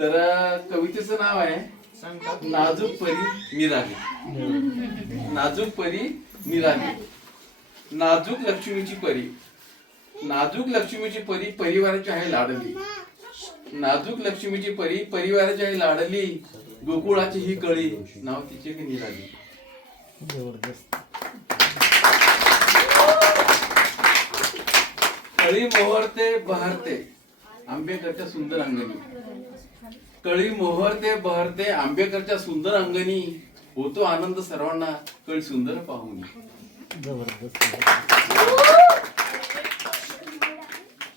तर कवितेचं नाव आहे नाजूक परी निराली. नाजूक परी निराली. नाजूक लक्ष्मीची परी. नाजूक लक्ष्मीची परी परिवाराची आहे लाडली. नाजूक लक्ष्मीची परी परिवाराची आहे लाडली. गोकुळाची ही कळी नाव तिचे की निराली. कळी मोहरते बहरते आंबेकरच्या सुंदर अंगणी. कळी मोहरते बहरते आंबेकरच्या सुंदर अंगणी. होतो आनंद सर्वांना कळी सुंदर पाहून.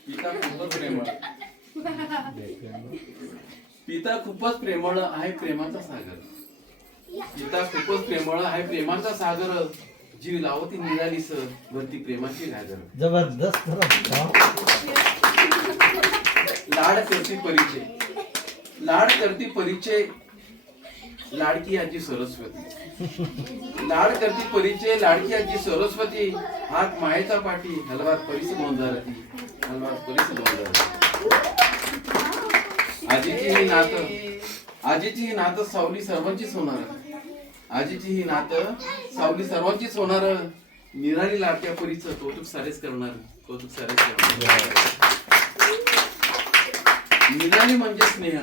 पिता खूपच प्रेमळ. पिता खूपच प्रेमळ आहे प्रेमाचा सागर. पिता खूपच प्रेमळ आहे प्रेमाचा सागर. जीव लावती निराली सर वरती प्रेमाची घागर. जबरदस्त. लाड करती परिचय. लाड करती परिचय लाडकी आजी सरस्वती. लाड करती परिचय लाडकी आजी सरस्वती. हात मायेचा पाठी हलवार परिस गोंधारती. हलवार परिस गोंधारती. आजीची ही नातं. आजीची ही नातं सावली सर्वांचीच होणार. आजीची ही नातं सावली सर्वांचीच होणार. निराली लाडक्या परीचं कौतुक सारेच करणार. कौतुक सारेच करणार. निराली म्हणजे स्नेह.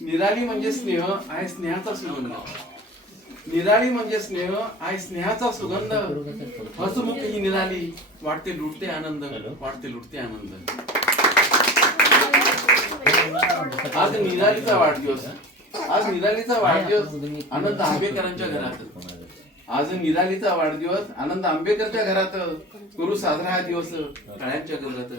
निराली म्हणजे स्नेह आहे स्नेहाचा सुगंध. निराली म्हणजे स्नेह आहे स्नेहाचा सुगंध. हसमुख ही निराली वाटते लुटते आनंद. वाटते लुटते आनंद. आज निरालीचा वाढदिवस. आज निरालीचा वाढदिवस आनंद आंबेकरांच्या घरात. आज निरालीचा वाढदिवस आनंद आंबेकरच्या घरात. करू साजरा हा दिवस काळ्यांच्या गजरात.